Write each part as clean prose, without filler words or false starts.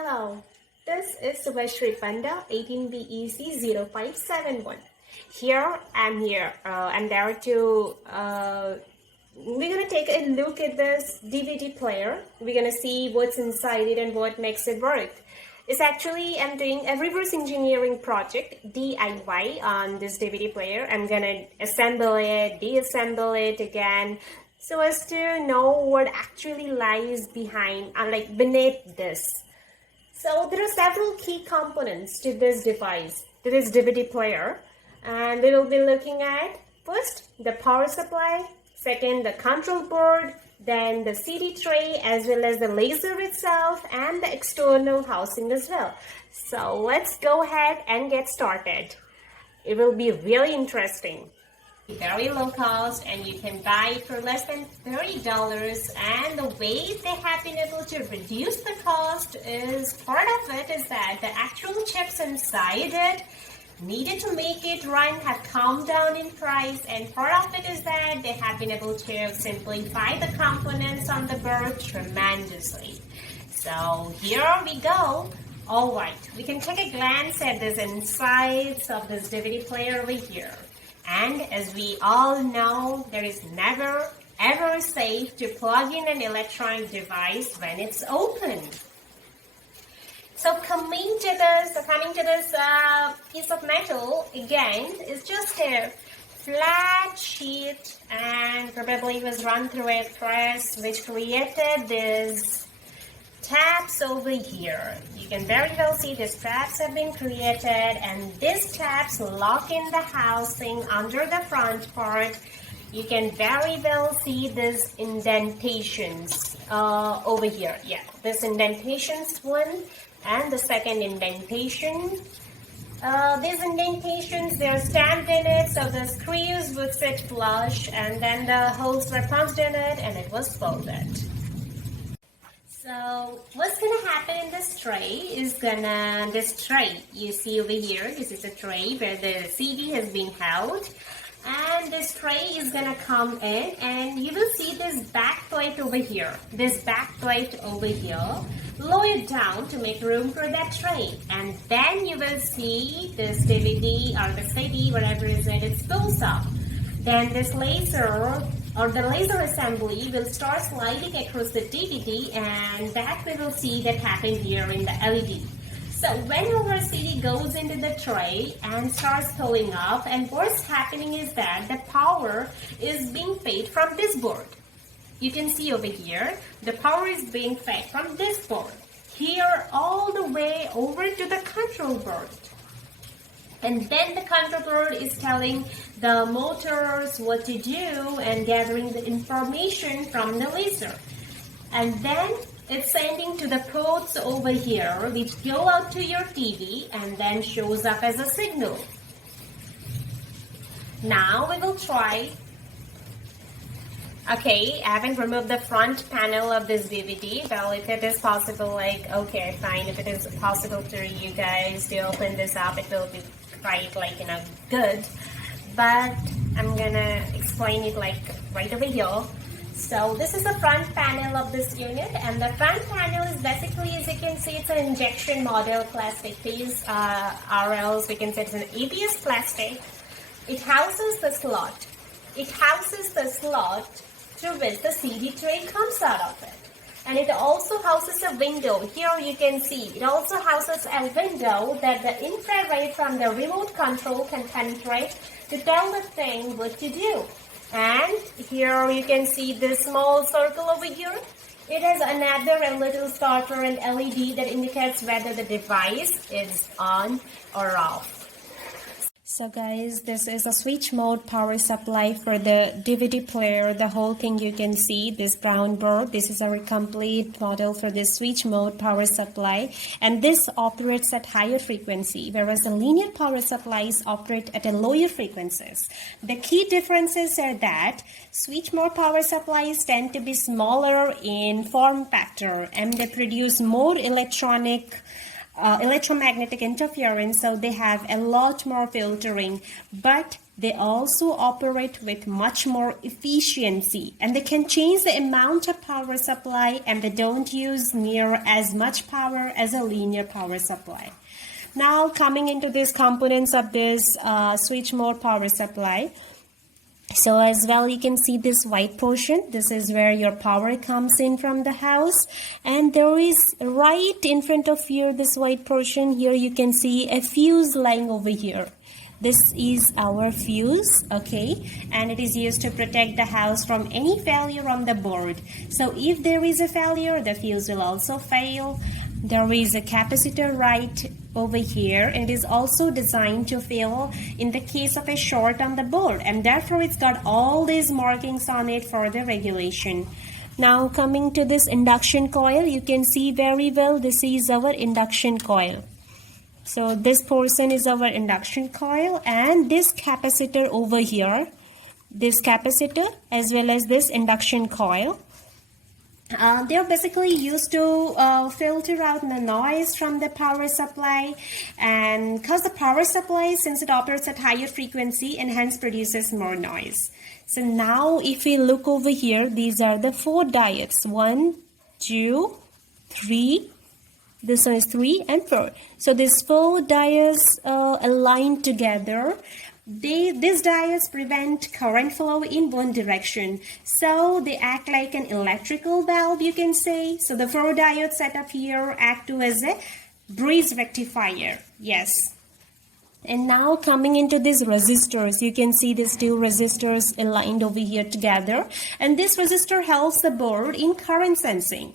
Hello, this is SUBHASHREE Panda 18BEC 0571. I'm here. I'm there to, we're gonna take a look at this DVD player. We're gonna see what's inside it and what makes it work. It's actually, I'm doing a reverse engineering project, DIY, on this DVD player. I'm gonna assemble it, deassemble it again, so as to know what actually lies behind, beneath this. So there are several key components to this device, to this DVD player, and we will be looking at first the power supply, second the control board, then the CD tray as well as the laser itself and the external housing as well. So let's go ahead and get started. It will be really interesting. Very low cost, and you can buy it for less than $30, and the way they have been able to reduce the cost is, part of it is that the actual chips inside it needed to make it run have come down in price, and part of it is that they have been able to simplify the components on the board tremendously. So here we go. Alright, we can take a glance at this insides of this DVD player over here. And as we all know, there is never ever safe to plug in an electronic device when it's open. So coming to this piece of metal, again, is just a flat sheet, and probably was run through a press which created this tabs over here. You can very well see these tabs have been created, and these tabs lock in the housing under the front part. You can very well see these indentations over here. Yeah, this indentations one and the second indentation. These indentations, they're stamped in it, so the screws would fit flush, and then the holes were punched in it and it was folded. So what's gonna happen in this tray is this tray you see over here, this is a tray where the CD has been held, and this tray is gonna come in, and you will see this back plate over here, lowered down to make room for that tray, and then you will see this DVD or the CD, whatever is it spills up. Then this laser or the laser assembly will start sliding across the DVD, and that we will see that happen here in the LED. So when our CD goes into the tray and starts pulling up, and what's happening is that the power is being fed from this board. You can see over here, the power is being fed from this board, here all the way over to the control board. And then the control board is telling the motors what to do and gathering the information from the laser. And then it's sending to the ports over here, which go out to your TV and then shows up as a signal. Now we will try. Okay, I haven't removed the front panel of this DVD. Well, if it is possible, okay, fine. If it is possible for you guys to open this up, it will be quite good. But I'm gonna explain it right over here. So this is the front panel of this unit, and the front panel is basically, as you can see, it's an injection model plastic piece, or else we can say it's an ABS plastic. It houses the slot. Through which the CD tray comes out of it. And it also houses a window. Here you can see it also houses a window that the infrared from the remote control can penetrate to tell the thing what to do. And here you can see this small circle over here. It has another little starter and LED that indicates whether the device is on or off. So guys, this is a switch mode power supply for the DVD player. The whole thing you can see, this brown board. This is our complete model for this switch mode power supply. And this operates at higher frequency, whereas the linear power supplies operate at a lower frequencies. The key differences are that switch mode power supplies tend to be smaller in form factor, and they produce more electromagnetic interference, so they have a lot more filtering, but they also operate with much more efficiency, and they can change the amount of power supply, and they don't use near as much power as a linear power supply. Now coming into these components of this switch mode power supply. So as well, you can see this white portion. This is where your power comes in from the house, and there is right in front of you, this white portion here, you can see a fuse lying over here. This is our fuse, okay, and it is used to protect the house from any failure on the board. So if there is a failure, the fuse will also fail. There is a capacitor right over here, and it is also designed to fail in the case of a short on the board, and therefore it's got all these markings on it for the regulation. Now coming to this induction coil, you can see very well this is our induction coil. So this portion is our induction coil, and this capacitor over here, this capacitor as well as this induction coil, they are basically used to filter out the noise from the power supply, and because the power supply, since it operates at higher frequency, and hence produces more noise. So now if we look over here, these are the 4 diodes, 1, 2, 3, this one is 3 and 4. So these 4 diodes aligned together. These diodes prevent current flow in one direction, so they act like an electrical valve, you can say. So the 4 diodes set up here act as a breeze rectifier. Yes. And now coming into these resistors, you can see these 2 resistors aligned over here together, and this resistor helps the board in current sensing.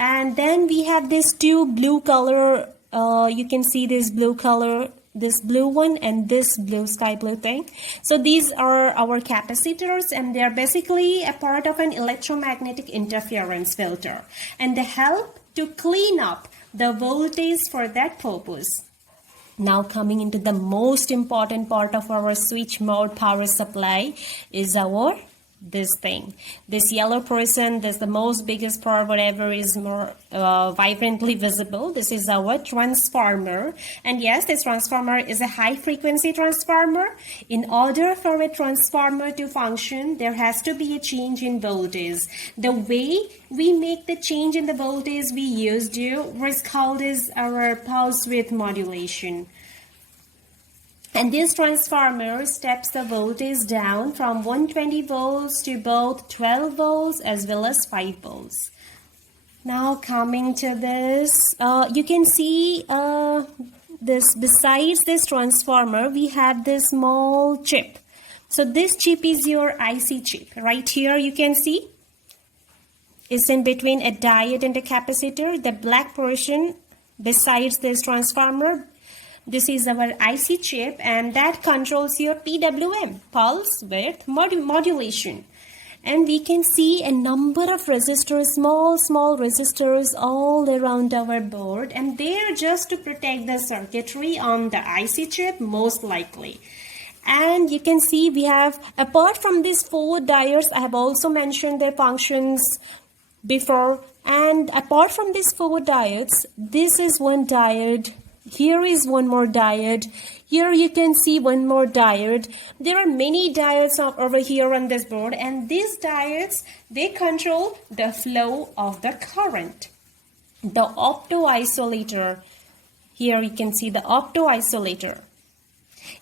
And then we have these 2 blue color, you can see this blue color, this blue one and this blue sky blue thing. So these are our capacitors, and they are basically a part of an electromagnetic interference filter, and they help to clean up the voltage for that purpose. Now coming into the most important part of our switch mode power supply is our this thing, this yellow portion. This is the most biggest part, whatever is more vibrantly visible. This is our transformer, and yes, this transformer is a high frequency transformer. In order for a transformer to function, there has to be a change in voltage. The way we make the change in the voltage we use was called as our pulse width modulation. And this transformer steps the voltage down from 120 volts to both 12 volts as well as 5 volts. Now coming to this, you can see this, besides this transformer, we have this small chip. So this chip is your IC chip. Right here you can see it's in between a diode and a capacitor. The black portion besides this transformer, this is our IC chip, and that controls your PWM, pulse width modulation. And we can see a number of resistors, small resistors all around our board, and they are just to protect the circuitry on the IC chip most likely. And you can see we have, apart from these 4 diodes, I have also mentioned their functions before, and apart from these 4 diodes, this is one diode. Here is one more diode. Here you can see one more diode. There are many diodes over here on this board, and these diodes, they control the flow of the current. The opto-isolator. Here you can see the opto-isolator.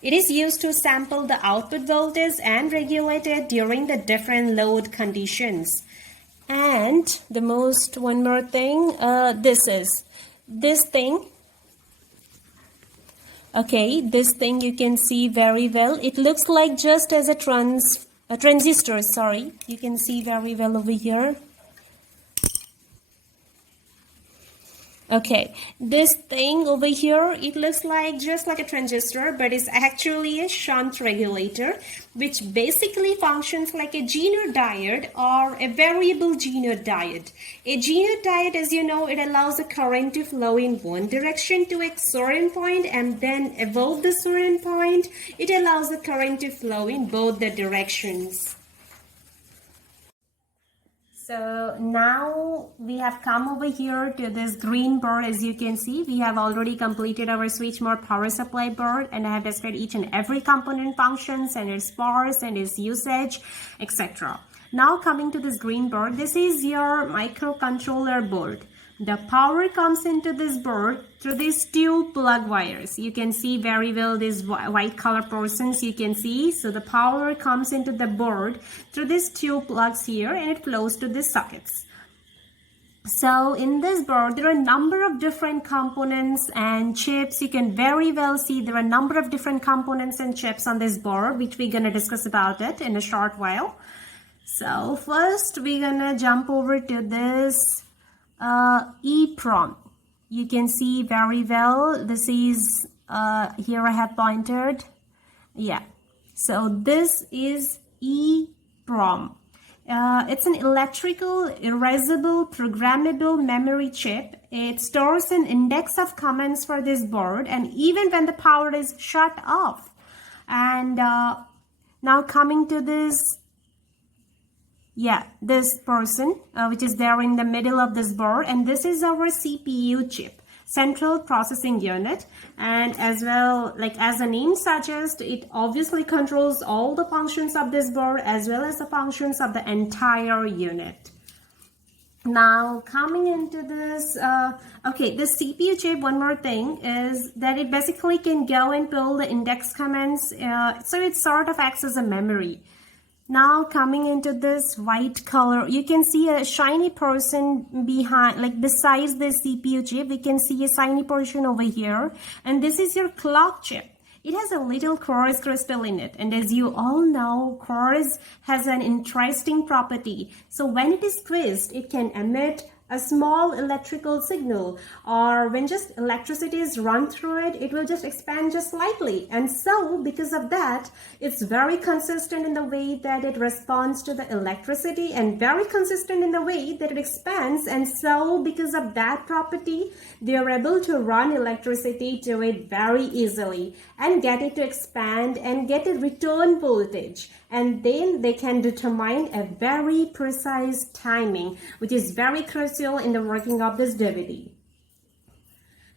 It is used to sample the output voltage and regulate it during the different load conditions. And the one more thing, this thing. Okay, this thing you can see very well. It looks like just as a transistor, sorry. You can see very well over here. Okay, this thing over here, it looks like just like a transistor, but it's actually a shunt regulator, which basically functions like a Zener diode or a variable Zener diode. A Zener diode, as you know, it allows the current to flow in one direction to a certain point, and then above the certain point, it allows the current to flow in both the directions. So now we have come over here to this green board. As you can see, we have already completed our switch mode power supply board, and I have described each and every component functions and its parts and its usage, etc. Now coming to this green board, this is your microcontroller board. The power comes into this board through these two plug wires. You can see very well these white color portions you can see. So the power comes into the board through these two plugs here, and it flows to these sockets. So in this board, there are a number of different components and chips. You can very well see there are a number of different components and chips on this board, which we're going to discuss about it in a short while. So first we're going to jump over to this EEPROM. You can see very well, this is here I have pointed, yeah, so this is EEPROM. It's an electrical erasable programmable memory chip. It stores an index of commands for this board, and even when the power is shut off. And now coming to this, yeah, this person which is there in the middle of this board, and this is our CPU chip, central processing unit. And as well, like as the name suggests, it obviously controls all the functions of this board as well as the functions of the entire unit. Now coming into this, okay, the CPU chip, one more thing is that it basically can go and pull the index commands, so it sort of acts as a memory. Now coming into this white color, you can see a shiny portion behind, like besides the CPU chip, we can see a shiny portion over here, and this is your clock chip. It has a little quartz crystal in it, and as you all know, quartz has an interesting property. So when it is squeezed, it can emit a small electrical signal, or when just electricity is run through it, it will just expand just slightly. And so because of that, it's very consistent in the way that it responds to the electricity, and very consistent in the way that it expands. And so because of that property, they are able to run electricity to it very easily and get it to expand and get a return voltage, and then they can determine a very precise timing, which is very crucial in the working of this DVD.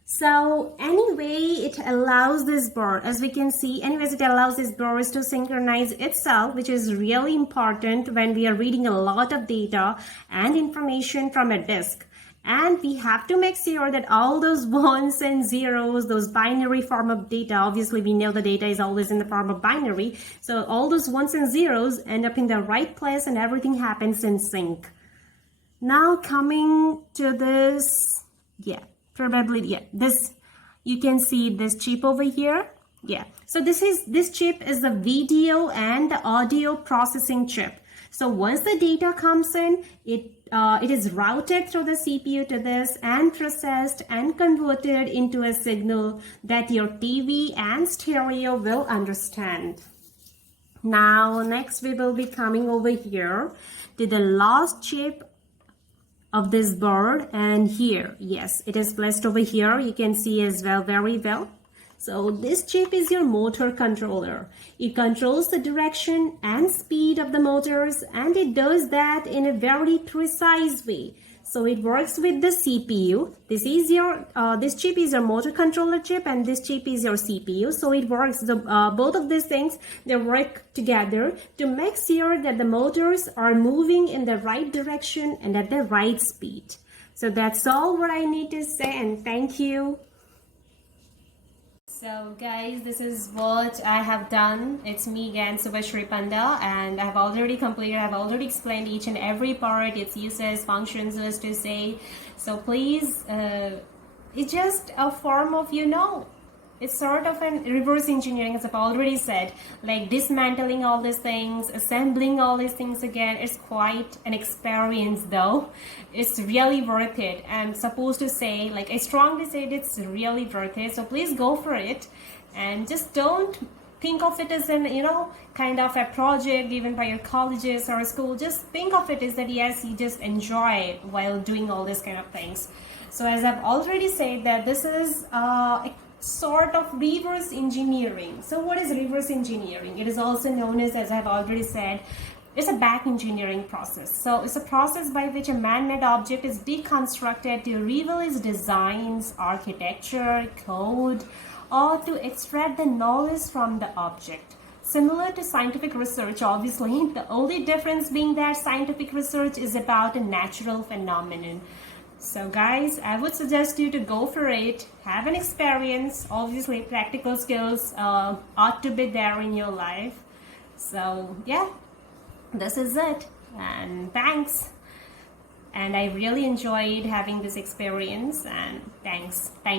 So anyway, it allows this board, as we can see, anyways, it allows this board to synchronize itself, which is really important when we are reading a lot of data and information from a disk. And we have to make sure that all those ones and zeros, those binary form of data, obviously we know the data is always in the form of binary, so all those ones and zeros end up in the right place and everything happens in sync. Now coming to this, yeah, probably, yeah, this, you can see this chip over here. Yeah, so this chip is the video and the audio processing chip. So once the data comes in, it is routed through the CPU to this and processed and converted into a signal that your TV and stereo will understand. Now next we will be coming over here to the last chip of this board, and here, yes, it is placed over here. You can see as well very well. So this chip is your motor controller. It controls the direction and speed of the motors, and it does that in a very precise way. So it works with the CPU. This is your this chip is your motor controller chip, and this chip is your CPU. So it works, both of these things, they work together to make sure that the motors are moving in the right direction and at the right speed. So that's all what I need to say, and thank you. So guys, this is what I have done. It's me again, SUBHASHREE Panda, and I have already completed, I have already explained each and every part, its uses, functions, as to say. So please, it's just a form of, it's sort of an reverse engineering, as I've already said, like dismantling all these things, assembling all these things again. It's quite an experience though. It's really worth it. I'm supposed to say, like I strongly said, it's really worth it. So please go for it, and just don't think of it as an, kind of a project given by your colleges or school. Just think of it as that, yes, you just enjoy while doing all these kind of things. So as I've already said, that this is sort of reverse engineering. So what is reverse engineering? It is also known as I've already said, It's a back engineering process. So it's a process by which a man-made object is deconstructed to reveal its designs, architecture, code, or to extract the knowledge from the object. Similar to scientific research, obviously, the only difference being that scientific research is about a natural phenomenon. So guys, I would suggest you to go for it, have an experience. Obviously, practical skills ought to be there in your life. So yeah, this is it, and thanks. And I really enjoyed having this experience, and thanks.